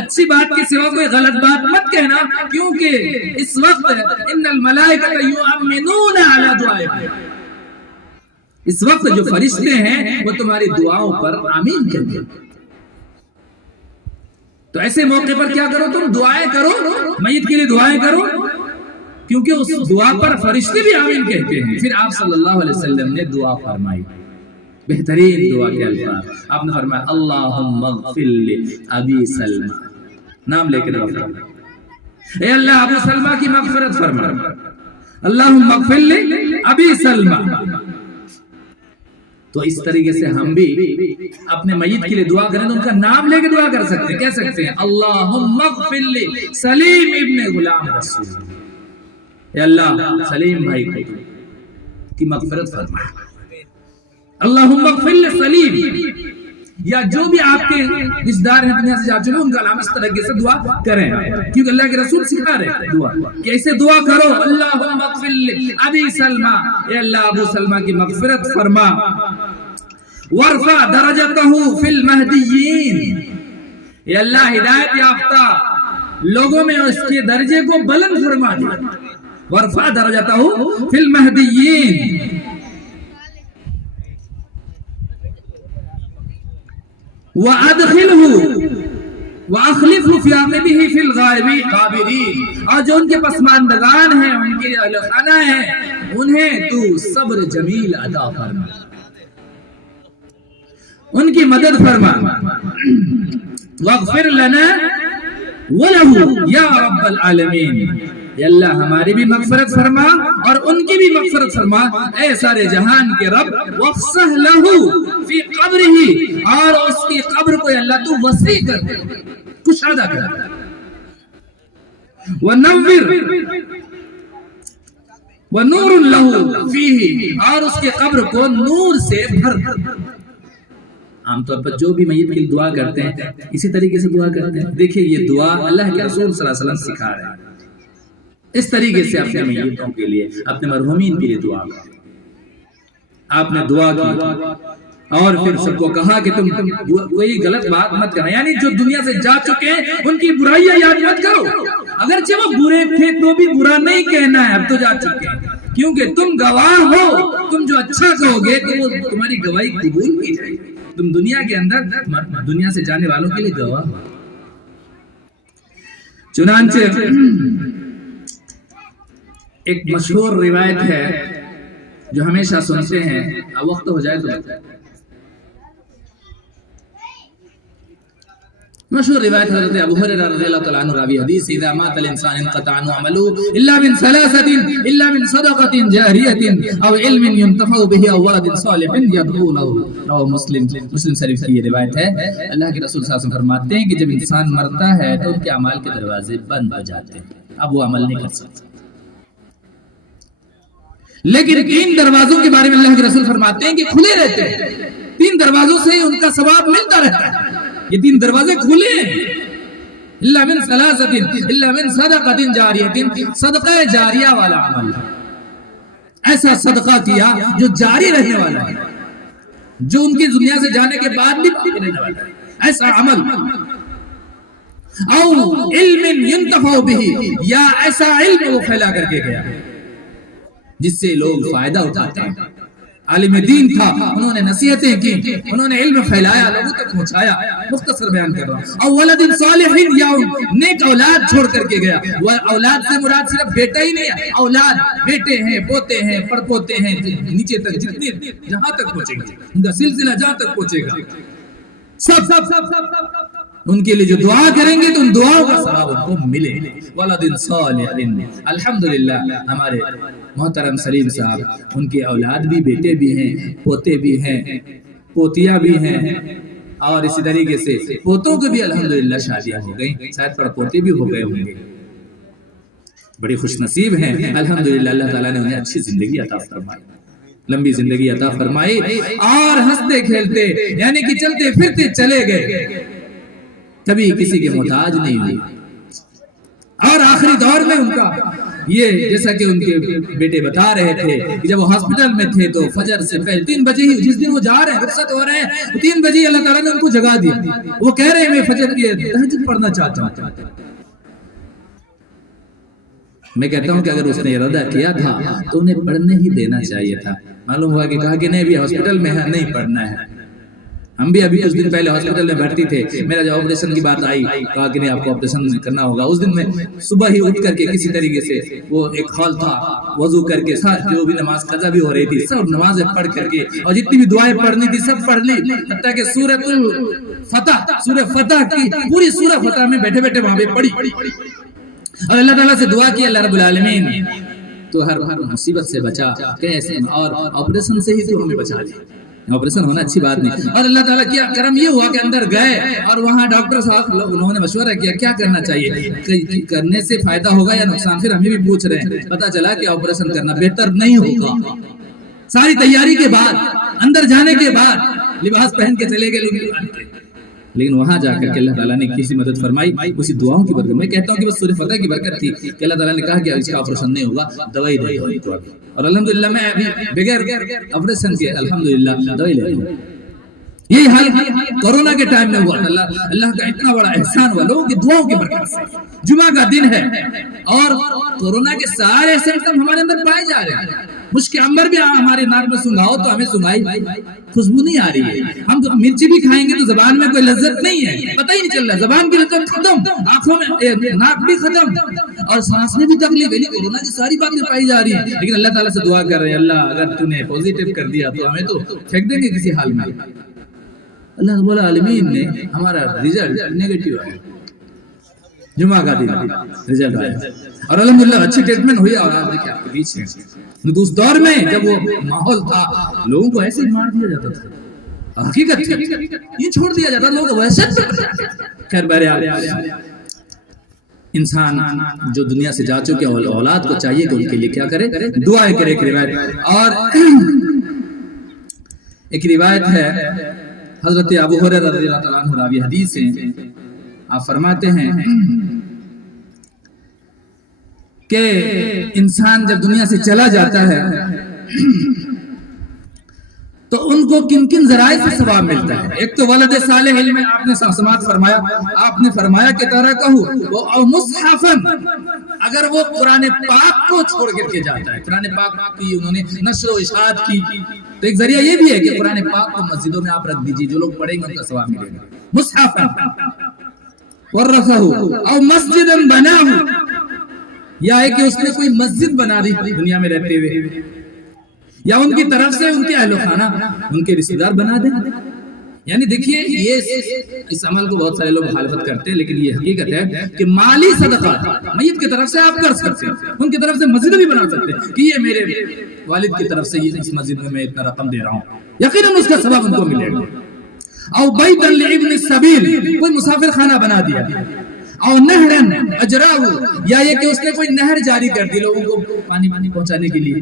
اچھی بات کے سوا کوئی غلط بات مت کہنا، کیونکہ اس وقت ان الملائکۃ یؤمنون علی دعائکم، اس وقت جو فرشتے ہیں وہ تمہاری دعاؤں پر آمین کہتے ہیں۔ تو ایسے موقع پر کیا کرو؟ تم دعائیں کرو، میت کے لیے دعائیں کرو، کیونکہ اس دعا پر فرشتے بھی آمین کہتے ہیں۔ پھر آپ صلی اللہ علیہ وسلم نے دعا فرمائی، بہترین دعا کے الفاظ آپ نے فرمایا اللہم اغفر لأبی سلمہ، نام لے کے دعا فرمایا، اے اللہ ابو سلمہ کی مغفرت فرما، اللہم اغفر لأبی سلمہ۔ تو اس طریقے سے ہم بھی اپنے میت کے لیے دعا کریں تو ان کا نام لے کے دعا کر سکتے ہیں، کہہ سکتے ہیں اللہم اغفر لسلیم ابن غلام رسول، اے اللہ سلیم بھائی کی مغفرت فرما، اللہم اغفر لسلیم، یا جو بھی آپ کے رشتہ دار ہیں دنیا سے جا چکے ان کا نام اس طریقے سے دعا کریں، کیونکہ اللہ کے رسول سکھا رہے ہیں دعا کہ ایسے دعا کرو اللہم اغفر لأبی سلمہ، اے اللہ ابو سلمہ کی مغفرت فرما، وارفع درجتہ فی المہدیین، اے اللہ ہدایت یافتہ لوگوں میں اس کے درجے کو بلند فرما دے، وارفع درجتہ فی المہدیین۔ وَأَدْخِلْهُ وَأَخْلِفْهُ فِي عَقِبِهِ فِي الْغَابِرِينَ، اور جو ان کے پسماندگان ہیں، ان کے اہل خانہ ہیں، انہیں تو صبر جمیل عطا فرما، ان کی مدد فرما۔ وَاغْفِرْ لَنَا وَلَهُ يَا رَبَّ الْعَالَمِينَ، یا اللہ ہماری بھی مغفرت فرما اور ان کی بھی مغفرت فرما، اے سارے جہان کے رب۔ وَافْسَحْ لَهُ فِي قَبْرِهِ، اور اس کی قبر کو اللہ تو وسیع کر دے، کشادہ کر دے۔ وَنَوِّرْ وَنُورٌ لَهُ فِيهِ، اور اس کے قبر کو نور سے بھر دے۔ عام طور پر جو بھی میت کے لیے دعا کرتے ہیں اسی طریقے سے دعا کرتے ہیں۔ دیکھیں یہ دعا اللہ کے رسول صلی اللہ علیہ وسلم سکھا رہے ہیں، اس طریقے سے اپنے میتوں کے لیے، اپنے مرحومین کے لیے دعا کریں۔ آپ نے دعا کی اور پھر سب کو کہا کہ تم کوئی غلط بات مت کرنا، یعنی جو دنیا سے جا چکے ہیں ان کی برائیاں یاد مت کرو، اگرچہ وہ برے تھے تو بھی برا نہیں کہنا ہے، اب تو جا چکے ہیں، کیونکہ تم گواہ ہو، تم جو اچھا کہو گے تو وہ تمہاری گواہی قبول کی جائے گی، تم دنیا کے اندر دنیا سے جانے والوں کے لیے گواہ ہو۔ چنانچہ ایک مشہور روایت ہے جو ہمیشہ سنتے ہیں، اب وقت ہو جائے تو مشہور روایت حضرت ابو ہریرہ رضی اللہ تعالیٰ عنہ راوی حدیث، اذا مات الانسان انقطع عنه عمله الا من ثلاثه، الا من صدقه جاريه او علم ينتفع به او ولد صالح يدعو له، رواه مسلم شریف کی یہ روایت ہے۔ اللہ کے رسول صلی اللہ علیہ وسلم فرماتے ہیں کہ جب انسان مرتا ہے تو ان کے اعمال کے دروازے بند ہو جاتے ہیں، اب وہ عمل نہیں کر سکتے، لیکن 3 دروازوں کے بارے میں اللہ کے رسول فرماتے ہیں کہ کھلے رہتے ہیں، 3 دروازوں سے ان کا ثواب ملتا رہتا ہے، یہ 3 دروازے کھلے ہیں۔ الا من ثلاثه، الا من صدقه جاریہ، صدقہ جاریہ والا عمل، ایسا صدقہ کیا جو جاری رہنے والا ہے، جو ان کی دنیا سے جانے کے بعد بھی باقی رہنے والا ہے، ایسا عمل۔ او علم ينتفع به، یا ایسا علم وہ پھیلا کر کے گیا جس سے لوگ فائدہ اٹھاتے ہیں۔ عالم دین تھا، انہوں نے نصیحتیں کی، انہوں نے علم پھیلایا، لوگوں تک پہنچایا، مختصر بیان کر رہا ہوں۔ او ولد صالح، یا نیک اولاد چھوڑ کر کے گیا، اولاد سے مراد صرف بیٹا ہی نہیں ہے، اولاد بیٹے ہیں، پوتے ہیں، پڑپوتے ہیں، نیچے تک جتنے جہاں تک پہنچے گا، ان کا سلسلہ جہاں تک پہنچے گا، سب ان کے لیے جو دعا کریں گے تو ان دعاؤں کا ثواب ان کو ملے۔ ولد صالح، الحمدللہ ہمارے محترم سلیم صاحب، ان کے اولاد بھی، بیٹے بھی ہیں، پوتے بھی ہیں، پوتیاں بھی ہیں، اور اسی طریقے سے پوتوں کو بھی الحمدللہ شادیاں ہو گئیں، شاید پر پوتے بھی ہو گئے ہوں گے، بڑی خوش نصیب ہیں الحمدللہ۔ اللہ تعالیٰ نے انہیں اچھی زندگی عطا فرمائی، لمبی زندگی عطا فرمائی، اور ہنستے کھیلتے یعنی کہ چلتے پھرتے چلے گئے، کبھی کسی کے محتاج نہیں ہوئی۔ اور آخری دور میں ان کا یہ، جیسا کہ ان کے بیٹے بتا رہے تھے کہ جب وہ ہاسپٹل میں تھے تو فجر سے پہلے 3 بجے ہی، جس دن وہ جا رہے ہیں، رخصت ہو رہے ہیں، 3 بجے اللہ تعالیٰ نے ان کو جگا دیا، وہ کہہ رہے ہیں میں فجر کی تہجد پڑھنا چاہتا ہوں۔ میں کہتا ہوں کہ اگر اس نے ارادہ کیا تھا تو انہیں پڑھنے ہی دینا چاہیے تھا، معلوم ہوا کہ کہا کہ نہیں ابھی ہاسپٹل میں ہے، نہیں پڑھنا ہے۔ ہم بھی ابھی کچھ دن پہلے ہاسپٹل میں بھرتی تھے، میرا جو آپریشن کی بات آئی، کہا کہ نہیں آپ کو آپریشن کرنا ہوگا۔ اس دن میں صبح ہی اٹھ کر کے کسی طریقے سے، وہ ایک ہال تھا، وضو کر کے ساتھ جو بھی نماز قضا بھی ہو رہی تھی سب نمازیں پڑھ کر کے، اور جتنی بھی دعائیں پڑھنی تھی سب پڑھ لی، حتیٰ کہ سورۃ الفتح، سورہ فتح کی پوری سورہ فتح میں بیٹھے بیٹھے وہاں پہ پڑھی، اور اللہ تعالیٰ سے دعا کی اللہ رب العالمین تو ہر مصیبت سے بچا، کیسے، اور آپریشن سے ہی تو ہمیں بچا لیا، آپریشن ہونا اچھی بات نہیں۔ اور اللہ تعالیٰ کیا کرم یہ ہوا کہ اندر گئے اور وہاں ڈاکٹر صاحب انہوں نے مشورہ کیا کیا کرنا چاہیے، کرنے سے فائدہ ہوگا یا نقصان، پھر ہمیں بھی پوچھ رہے ہیں، پتا چلا کہ آپریشن کرنا بہتر نہیں ہوگا۔ ساری تیاری کے بعد، اندر جانے کے بعد لباس پہن کے چلے گئے، لیکن وہاں جا کر کے اللہ تعالیٰ نے کسی مدد فرمائی، اسی دعاؤں کی برکت۔ میں کہتا ہوں کہ بس سورہ فتح کی برکت تھی کہ اللہ تعالیٰ نے کہا کہ اس کا آپریشن نہیں ہوگا، دوائی دے دو، اور الحمدللہ میں ابھی بغیر آپریشن کے الحمدللہ دوائی لے رہا ہوں۔ یہی حال کورونا کے ٹائم میں ہوا. اللہ کا اتنا بڑا احسان ہوا لوگوں کی دعاؤں کی برکت سے. جمعہ کا دن ہے اور کورونا کے سارے سمپٹم ہمارے اندر پائے جا رہے ہیں. مشک عنبر بھی ہمارے ناک میں سنگھاؤ تو ہمیں سنگھائی خوشبو نہیں آ رہی ہے. ہم مرچی بھی کھائیں گے تو زبان میں کوئی لذت نہیں ہے, پتہ ہی نہیں چل رہا. زبان کی لذت ختم, آنکھوں میں ناک بھی ختم, اور سانس میں بھی تکلیف ہے. کورونا کی ساری باتیں پائی جا رہی ہیں, لیکن اللہ تعالیٰ سے دعا کر رہے ہیں, اللہ اگر تو نے پوزیٹیو کر دیا تو ہمیں تو پھینک دیں گے کسی حال میں. اللہ رب العالمین نے ہمارا رزلٹ نیگیٹو آیا, جمعہ کا دن رزلٹ آیا, اور الحمدللہ اچھی ٹریٹمنٹ ہوئی. اور آپ دیکھیں آپ کے بیچ ہیں اس دور میں جب وہ ماحول تھا لوگوں کو ایسے مار دیا جاتا تھا, حقیقت یہ چھوڑ دیا جاتا لوگوں کو وحشت. خیر بہرحال انسان جو دنیا سے جا چکے اولاد کو چاہیے کہ ان کے لیے کیا کرے, دعائیں کرے. ایک روایت اور ایک روایت ہے حضرت ابو ہریرہ رضی اللہ تعالیٰ عنہ راوی حدیث ہیں, آپ فرماتے ہیں کہ انسان جب دنیا سے چلا جاتا ہے تو ان کو کن کن ذرائع سے ثواب ملتا ہے. ایک تو ولد صالح علم, آپ نے سماعت فرمایا, آپ نے فرمایا کہ تارا کہو وہ مصحفن, اگر وہ قرآن پاک کو چھوڑ کر کے جاتا ہے. قرآن پاک کی انہوں نے نشر و اشاعت کی, تو ایک ذریعہ یہ بھی ہے کہ قرآن پاک کو مسجدوں میں آپ رکھ دیجئے, جو لوگ پڑھیں گے ان کا ثواب ملے گا. مصحفن ورثہ او مسجدا بناہ, یا ہے کہ اس نے کوئی مسجد بنا دی دنیا میں رہتے ہوئے, یا ان کی طرف سے ان کے اہل و خانہ ان کے رشتہ دار بنا دیں. یعنی دیکھیے یہ اس عمل کو بہت سارے لوگ مخالفت کرتے ہیں, لیکن یہ حقیقت ہے کہ مالی صدقات میت کی طرف سے آپ کر سکتے ہیں, ان کی طرف سے مسجد بھی بنا سکتے ہیں کہ یہ میرے والد کی طرف سے اس مسجد میں اتنا رقم دے رہا ہوں, یقیناً اس کا ثواب ان کو ملے گا. او بیتا لابن السبیل, کوئی مسافر خانہ بنا دیا. او نہرن اجراہ, یا یہ کہ اس نے کوئی نہر جاری کر دی لوگوں کو پانی پہنچانے کے لیے.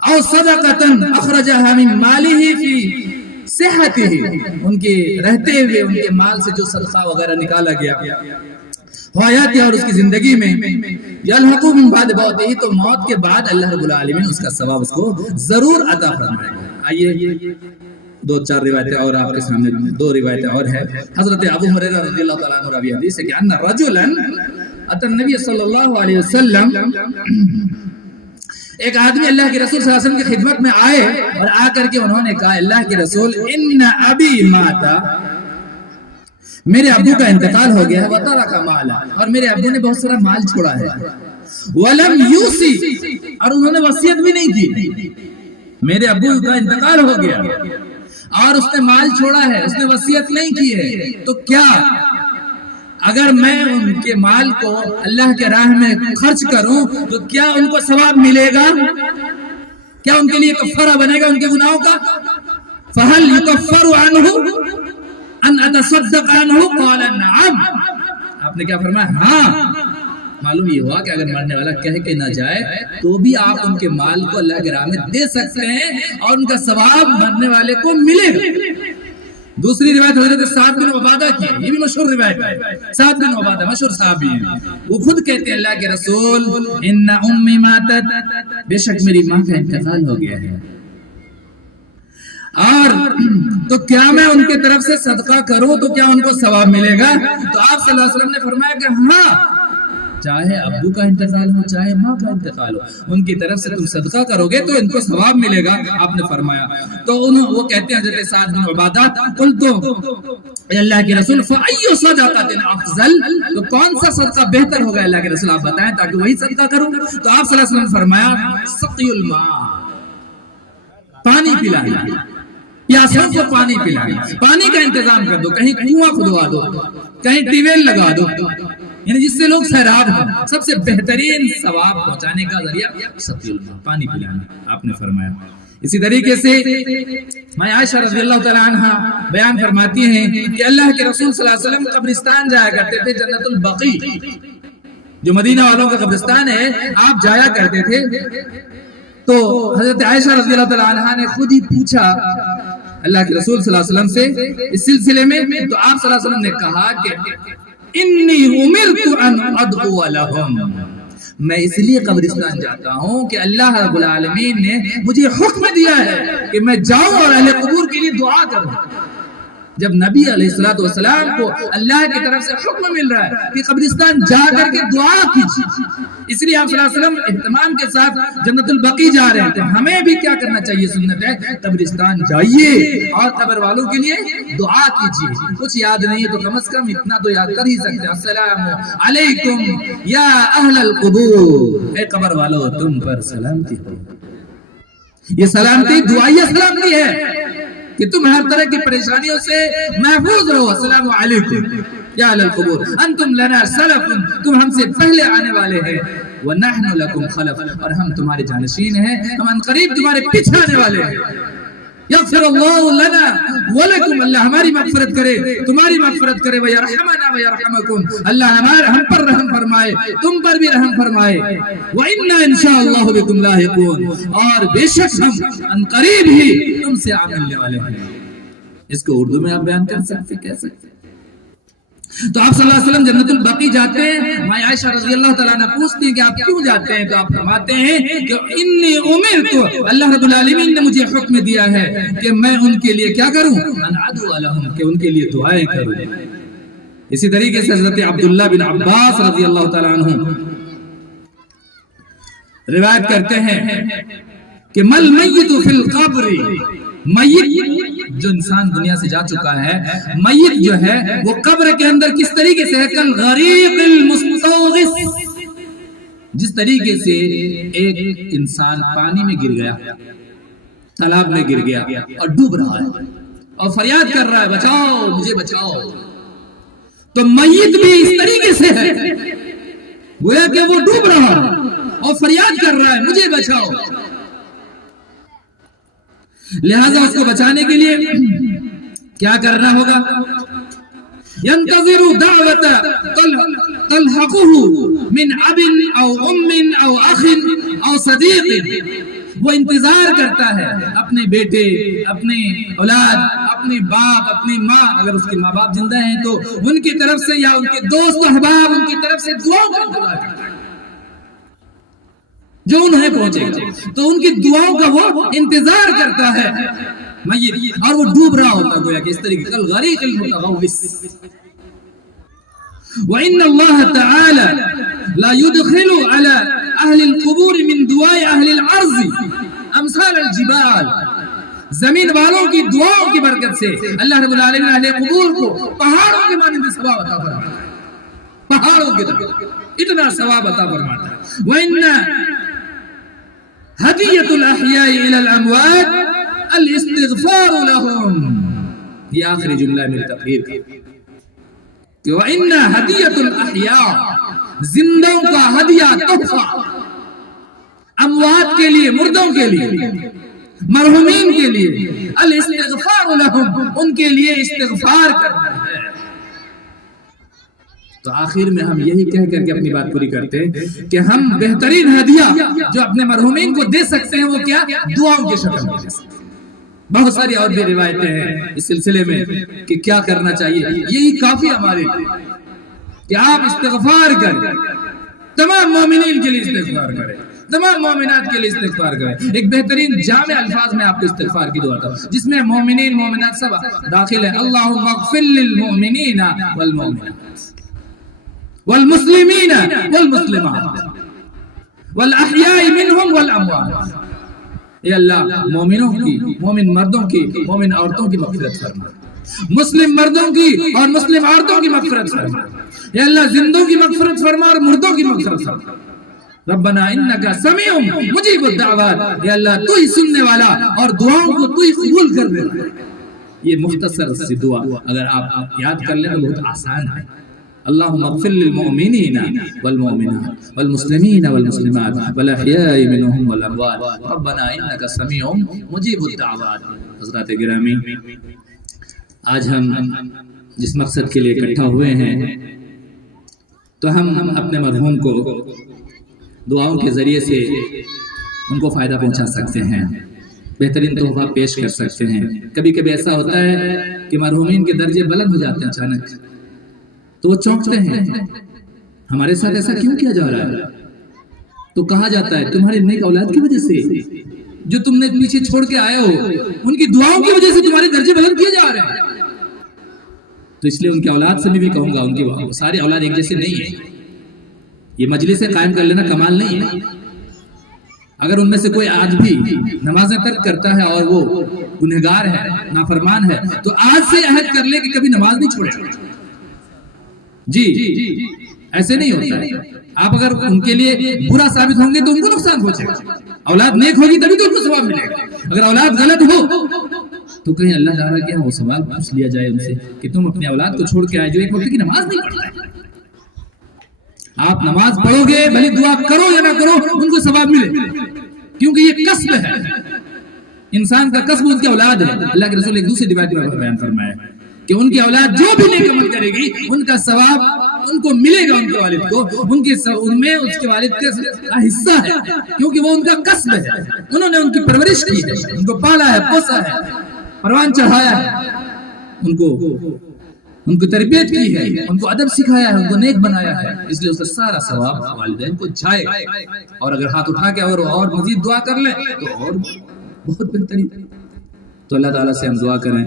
او صدقتن اخرجها من ماله فی صحته, ان کے رہتے ہوئے ان کے مال سے جو صدقہ وغیرہ نکالا گیا حیات اور اس کی زندگی میں, یلحقو من بعد موتہ, تو موت کے بعد اللہ رب العالمین اس کا ثواب اس کو ضرور عطا فرمائے گا. آئیے دو چار روایتیں اور آپ کے سامنے, دو روایتیں اور ہیں. حضرت ابو ہریرہ رضی اللہ تعالیٰ عنہ راوی حدیث ہے کہ ان رجلا اتى النبی صلی اللہ علیہ وسلم, ایک آدمی اللہ کے رسول صلی اللہ علیہ وسلم کی خدمت میں آئے اور آ کر کے انہوں نے کہا اللہ کے رسول ان ابی ماتا, میرے ابو کا انتقال ہو گیا ہے, وترک مالا, اور میرے ابو نے بہت سارا مال چھوڑا ہے, ولم یوصی, اور انہوں نے وصیت بھی نہیں کی. میرے ابو کا انتقال ہو گیا اور اس نے مال چھوڑا ہے, اس نے وصیت نہیں کی ہے, تو کیا اگر میں ان کے مال کو اللہ کے راہ میں خرچ کروں تو کیا ان کو ثواب ملے گا, کیا ان کے لیے کفارہ بنے گا ان کے گناہوں کا؟ فَهَلْ يُكَفَّرُ عَنْهُ أَنْ أَتَصَدَّقَ عَنْهُ قَالَ نَعَمْ, آپ نے کیا فرمایا؟ ہاں. معلوم یہ ہوا کہ اگر مرنے والا کہہ کے نہ جائے تو بھی آپ ان کے مال کو اللہ کے راہ میں دے سکتے ہیں اور ان کا ثواب مرنے والے کو ملے گا. دوسری روایت حضرت سعد بن عبادہ کی, یہ بھی مشہور روایت ہے. سعد بن عبادہ مشہور صحابی ہیں, وہ خود کہتے ہیں اللہ کے رسول ان امی ماتت, بے شک میری ماں کا انتقال ہو گیا ہے, اور تو کیا میں ان کی طرف سے صدقہ کروں تو کیا ان کو ثواب ملے گا؟ تو آپ صلی اللہ علیہ وسلم نے فرمایا کہ ہاں, چاہے ابو کا انتقال ہو چاہے ماں کا انتقال ہو, ان کی طرف سے تم صدقہ کرو گے تو ان کو ثواب ملے گا, آپ نے فرمایا. تو وہ کہتے ہیں حضرت سعد بن عبادہ, قلت اللہ کے رسول فأی صدقۃ افضل, تو کون سا صدقہ بہتر ہوگا اللہ کے رسول, آپ بتائیں تاکہ وہی صدقہ کروں. تو آپ صلی اللہ علیہ وسلم نے فرمایا سقی الماء, پانی پلانا, پیاسوں کو پانی پلانا, پانی کا انتظام کر دو, کہیں کنواں کھدوا دو, کہیں ٹیوب ویل لگا دو, یعنی جس سے لوگ سیراب ہوں. سب سے بہترین ثواب پہنچانے کا ذریعہ سقی الماء, پانی پلانا, آپ نے فرمایا. اسی طریقے سے میں عائشہ رضی اللہ تعالیٰ عنہ بیان فرماتی ہیں کہ اللہ کے رسول صلی اللہ علیہ وسلم قبرستان جایا کرتے تھے, جنت البقیع جو مدینہ والوں کا قبرستان ہے, آپ جایا کرتے تھے. تو حضرت عائشہ رضی اللہ تعالیٰ عنہ نے خود ہی پوچھا اللہ کے رسول صلی اللہ علیہ وسلم سے اس سلسلے میں, تو آپ صلی اللہ علیہ وسلم نے کہا کہ انی امرت ان ادعو لهم, میں اس لیے قبرستان جاتا ہوں کہ اللہ رب العالمین نے مجھے حکم دیا ہے کہ میں جاؤں اور اہل قبور کے لیے دعا کروں. جب نبی علیہ الصلوۃ والسلام کو اللہ کی طرف سے حکم مل رہا ہے کہ قبرستان جا کر کے دعا کیجیے، اس لیے آپ صلی اللہ علیہ وسلم اہتمام کے ساتھ جنت البقیع جا رہے ہیں، تو ہمیں بھی کیا کرنا چاہیے؟ سنت ہے قبرستان جائیے اور قبر والوں کے لیے دعا کیجیے۔ کچھ یاد نہیں ہے تو کم از کم اتنا تو یاد کر ہی سکتے ہیں، السلام علیکم یا اہل القبور، اے قبر والو تم پر سلامتی ہو۔ یہ سلامتی دعائیہ سلامتی ہے کہ تم ہر طرح کی پریشانیوں سے محفوظ رہو۔ السلام علیکم یا اہل القبور انتم لنا سلف، تم ہم سے پہلے آنے والے ہیں، ونحن لکم خلف، اور ہم تمہارے جانشین ہیں، ہم ان قریب تمہارے پیچھے آنے والے ہیں۔ یغفر اللہ لنا ولکم، اللہ ہماری مغفرت کرے، تمہاری مغفرت کرے، ویرحمنا ویرحمکم، اللہ ہم پر رحم فرمائے، تم پر بھی رحم فرمائے، وَإِنَّا إِنشَاءَ اللَّهُ بِكُمْ لَاحِقُونَ، اور بے شک ہم ان قریب ہی تم سے آ ملنے والے ہیں۔ اس کو اردو میں آپ بیان کر سکتے کہہ سکتے؟ تو آپ صلی اللہ علیہ وسلم جنت البقیع جاتے ہیں، ماں عائشہ رضی اللہ تعالیٰ عنہ پوچھتی ہیں کہ آپ کیوں جاتے ہیں؟ تو آپ فرماتے ہیں کہ انی امرت، اللہ رب العالمین نے مجھے حکم دیا ہے کہ میں ان کے لیے کیا کروں؟ ان ادعو لہم، کہ ان کے لیے دعائیں کروں۔ اسی طریقے سے حضرت عبداللہ بن عباس رضی اللہ تعالیٰ عنہ روایت کرتے ہیں کہ مل میت فی القبر، میت جو انسان دنیا سے جا چکا ہے، میت جو ہے وہ قبر کے اندر کس طریقے سے ہے؟ کل غریق المستغیث، جس طریقے سے ایک انسان پانی میں گر گیا، تالاب میں گر گیا اور ڈوب رہا ہے اور فریاد کر رہا ہے بچاؤ مجھے بچاؤ، تو میت بھی اس طریقے سے ہے، گویا کہ وہ ڈوب رہا ہے اور فریاد کر رہا ہے مجھے بچاؤ۔ لہذا اس کو بچانے کے لیے کیا کرنا ہوگا؟ ينتظر دعوة تلحقه من اب او ام او اخ او صدیق، وہ انتظار کرتا ہے اپنے بیٹے، اپنے اولاد، اپنے باپ، اپنی ماں، اگر اس کے ماں باپ زندہ ہیں تو ان کی طرف سے، یا ان کے دوست احباب ان کی طرف سے دعاؤں کا انتظار کرتا ہے جو انہیں پہنچے گا، تو ان کی دعاؤں کا وہ انتظار کرتا ہے میت، اور وہ ڈوب رہا ہوتا گویا کہ اس طریقے کل غریق المتغوث۔ وَإِنَّ اللَّهَ تَعَالَى لَا يُدْخِلُ عَلَى أَهْلِ الْقُبُورِ مِنْ دُعَاءِ أَهْلِ الْأَرْضِ أَمْثَالَ الْجِبَالِ، زمین والوں کی دعاؤں کی برکت سے اللہ رب العالمین اہل قبور کو پہاڑوں کے مانند ثواب عطا فرماتا ہے، پہاڑوں کی طرح اتنا ثواب عطا فرماتا ہے۔ وَإِنَّ ہدیۃ الاحیاء الی الاموات الاستغفار لهم، یہ آخری جملہ ہے میری تقریر کا، کہ وَإِنَّ ہدیۃ الاحیاء، زندوں کا ہدیہ تحفہ، اموات کے لیے، مردوں کے لیے، مرحومین کے لیے، الاستغفار لهم، ان کے لیے استغفار کرنا ہے۔ تو آخر میں ہم یہی کہہ کر کے اپنی بات پوری کرتے ہیں کہ ہم بہترین ہدیہ جو اپنے مرحومین کو دے سکتے ہیں وہ کیا؟ دعاؤں کی شکل میں دے سکتے ہیں۔ بہت ساری اور بھی روایتیں ہیں اس سلسلے میں کہ کیا کرنا چاہیے، یہی کافی ہمارے لیے کہ آپ استغفار کریں، تمام مومنین کے لیے استغفار کریں، تمام مومنات کے لیے استغفار کریں۔ ایک بہترین جامع الفاظ میں آپ کو استغفار کی دعا تھا جس میں مومنین مومنات سب داخل ہے، اللہم اغفر للمؤمنین والمؤمنات والمسلمین والمسلمات والاحیاء منہم والاموات، اے اللہ مومنوں کی، مومن مردوں کی، مومن عورتوں کی مغفرت فرما، مسلم مردوں کی اور مسلم عورتوں کی مغفرت فرما، اے اللہ زندوں کی مغفرت فرما اور مردوں کی مغفرت فرما۔ ربنا انکا سمیع مجیب الدعوات، اے اللہ تو ہی سننے والا اور دعاؤں کو تو ہی قبول کر دے۔ یہ مختصر سی دعا اگر آپ یاد کر لیں تو بہت آسان ہے۔ اللہم اغفر للمؤمنین والمؤمنات والمسلمین والمسلمات والاحیاء منہم والاموات ربنا انکا سمیع مجیب الدعوات۔ حضرات گرامی، آج ہم جس مقصد کے لیے اکٹھا ہوئے ہیں تو ہم اپنے مرحوم کو دعاؤں کے ذریعے سے ان کو فائدہ پہنچا سکتے ہیں، بہترین تحفہ پیش کر سکتے ہیں۔ کبھی کبھی ایسا ہوتا ہے کہ مرحومین کے درجے بلند ہو جاتے ہیں اچانک، تو وہ چونکتے ہیں ہمارے ساتھ ایسا کیوں کیا جا رہا ہے؟ تو کہا جاتا ہے تمہاری نیک اولاد کی وجہ سے جو تم نے پیچھے چھوڑ کے آئے ہو، ان کی دعاؤں کی وجہ سے تمہارے درجے بلند کیے جا رہے ہیں۔ تو اس لیے ان کی اولاد سے بھی کہوں گا، ان کی ساری اولاد ایک جیسے نہیں ہے. یہ مجلسیں قائم کر لینا کمال نہیں ہے. اگر ان میں سے کوئی آج بھی نمازیں ترک کرتا ہے اور وہ گنہگار ہے، نافرمان ہے، تو آج سے عہد کر لے کہ کبھی نماز نہیں چھوڑے گا. جی ایسے نہیں ہوتا ہے. آپ اگر ان کے لیے برا ثابت ہوں گے تو ان کو نقصان پہنچے گا. اولاد نیک ہوگی تبھی تو ان کو ثواب ملے گا. اگر اولاد غلط ہو تو کہیں اللہ تعالیٰ کے وہ سوال پوچھ لیا جائے ان سے کہ تم اپنی اولاد کو چھوڑ کے آئے جو ایک وقت کی نماز نہیں پڑھتا ہے. آپ نماز پڑھو گے بھلے دعا کرو یا نہ کرو ان کو ثواب ملے، کیونکہ یہ کسب ہے. انسان کا کسب ان کی اولاد ہے. اللہ کے رسول ایک دوسری روایت میں بیان فرمایا کہ ان کی اولاد جو بھی نیک عمل کرے گی ان کا ثواب ان کو ملے گا. ان کے والد کو ان میں اس کے والد کا حصہ ہے، کیونکہ وہ ان کا کسب ہے. انہوں نے ان کی پرورش کی ہے، ان کو پالا ہے، پوسا ہے، پروان چڑھایا ہے، ان کو تربیت کی ہے، ان کو ادب سکھایا ہے، ان کو نیک بنایا ہے. اس لیے اس کا سارا ثواب والدین کو جائے. اور اگر ہاتھ اٹھا کے اور مزید دعا کر لیں تو اور بہت بہترین. تو اللہ تعالیٰ سے ہم دعا کریں